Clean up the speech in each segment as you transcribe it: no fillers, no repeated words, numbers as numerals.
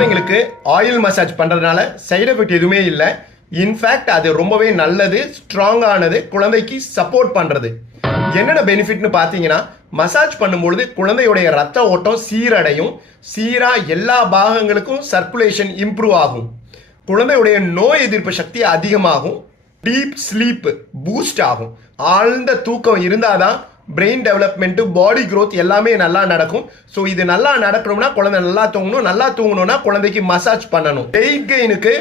குழந்தைங்களுக்கு oil massage பண்ணுறதுனால side effect எதுவுமே இல்லை. இன்ஃபேக்ட் அது ரொம்பவே நல்லது, ஸ்ட்ராங்கானது, குழந்தைக்கு சப்போர்ட் பண்ணுறது. என்னென்ன பெனிஃபிட்னு பார்த்தீங்கன்னா, மசாஜ் பண்ணும்பொழுது குழந்தையுடைய ரத்த ஓட்டம் சீரடையும், சீராக எல்லா பாகங்களுக்கும் சர்க்குலேஷன் இம்ப்ரூவ் ஆகும், குழந்தையுடைய நோய் எதிர்ப்பு சக்தி அதிகமாகும், டீப் ஸ்லீப் பூஸ்ட் ஆகும். ஆழ்ந்த தூக்கம் இருந்தால் தான் பிரெயின் டெவலப்மெண்ட்டு, பாடி க்ரோத் எல்லாமே நல்லா நடக்கும். ஸோ இது நல்லா நடக்கணும்னா குழந்தை நல்லா தூங்கணும், நல்லா தூங்கணும்னா குழந்தைக்கு மசாஜ் பண்ணணும். வெயிட் கெயினுக்கு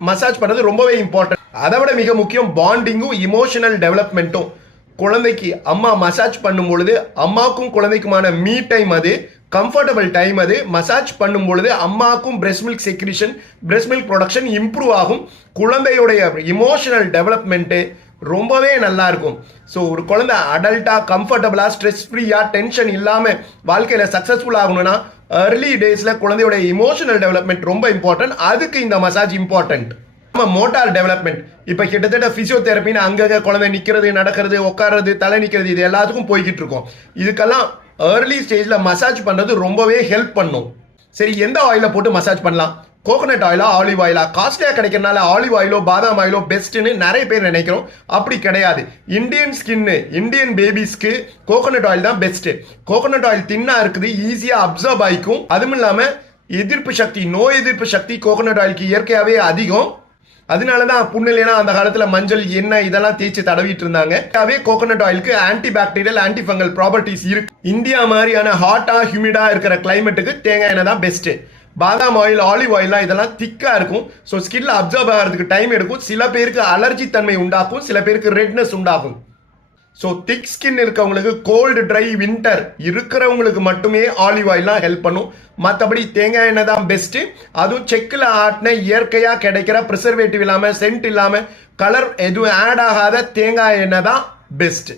மசாஜ் பண்ணுறது ரொம்பவே இம்பார்ட்டன்ட். அதை விட மிக முக்கியம் பாண்டிங்கும் இமோஷனல் டெவலப்மெண்ட்டும். குழந்தைக்கு அம்மா மசாஜ் பண்ணும் பொழுது அம்மாவுக்கும் குழந்தைக்குமான மீ டைம், அது கம்ஃபர்டபுள் டைம். அது மசாஜ் பண்ணும் பொழுது அம்மாவுக்கும் breast milk secretion, breast milk production improve ஆகும். குழந்தையுடைய இமோஷனல் டெவலப்மெண்ட்டு ரொம்பவே நல்லா இருக்கும். ஸோ ஒரு குழந்தை அடல்ட்டாக கம்ஃபர்டபுளாக ஸ்ட்ரெஸ் ஃப்ரீயாக டென்ஷன் இல்லாமல் வாழ்க்கையில் சக்ஸஸ்ஃபுல் ஆகணும்னா ஏர்லி டேஸில் குழந்தையோட இமோஷனல் டெவலப்மெண்ட் ரொம்ப இம்பார்ட்டன்ட். அதுக்கு இந்த மசாஜ் இம்பார்ட்டன்ட். நம்ம மோட்டார் டெவலப்மெண்ட் இப்போ கிட்டத்தட்ட ஃபிசியோதெரப்பின்னு அங்கங்கே குழந்தை நிற்கிறது, நடக்கிறது, உட்கார்றது, தலை நிற்கிறது, இது எல்லாத்துக்கும் போய்கிட்டு இருக்கோம். இதுக்கெல்லாம் ஏர்லி ஸ்டேஜில் மசாஜ் பண்ணுறது ரொம்பவே ஹெல்ப் பண்ணும். சரி, எந்த ஆயிலில் போட்டு மசாஜ் பண்ணலாம்? கோகோனட் ஆயிலா, ஆலிவ் ஆயிலா? காஸ்ட்லியாக கிடைக்கிறனால ஆலிவ் ஆயிலோ பாதாம் ஆயிலோ பெஸ்ட்டுன்னு நிறைய பேர் நினைக்கிறோம். அப்படி கிடையாது. இந்தியன் ஸ்கின்னு, இந்தியன் பேபிஸ்க்கு கோகோனட் ஆயில் தான் பெஸ்ட்டு. கோகோனட் ஆயில் தின்னா இருக்குது, ஈஸியாக அப்சர்வ் ஆகிக்கும். அதுவும் இல்லாமல் எதிர்ப்பு சக்தி, நோய் எதிர்ப்பு சக்தி கோகோனட் ஆயிலுக்கு இயற்கையாகவே அதிகம். அதனால தான் புண்ணுலாம் அந்த காலத்தில் மஞ்சள், எண்ணெய் இதெல்லாம் தேய்ச்சி தடவிட்டு இருந்தாங்க. கோகோனட் ஆயிலுக்கு antibacterial, antifungal properties இருக்கு. இந்தியா மாதிரியான ஹாட்டா ஹியூமிடா இருக்கிற கிளைமேட்டுக்கு தேங்காய் எண்ணெய் தான் பெஸ்ட்டு. பாதாம் ஆயில், ஆலிவ் ஆயில்லாம் இதெல்லாம் திக்காக இருக்கும். ஸோ ஸ்கின்ல அப்சர்வ் ஆகிறதுக்கு டைம் எடுக்கும். சில பேருக்கு அலர்ஜி தன்மை உண்டாக்கும், சில பேருக்கு ரெட்னஸ் உண்டாகும். ஸோ திக் ஸ்கின் இருக்கவங்களுக்கு, கோல்டு ட்ரை வின்டர் இருக்கிறவங்களுக்கு மட்டுமே ஆலிவ் ஆயில்லாம் ஹெல்ப் பண்ணும். மற்றபடி தேங்காய் எண்ணெய் தான் பெஸ்ட்டு. அதுவும் செக்கில் ஆட்டின இயற்கையாக கிடைக்கிற ப்ரிசர்வேட்டிவ் இல்லாமல், சென்ட் இல்லாமல், கலர் எதுவும் ஆட் ஆகாத தேங்காய் எண்ணெய் தான் பெஸ்ட்டு.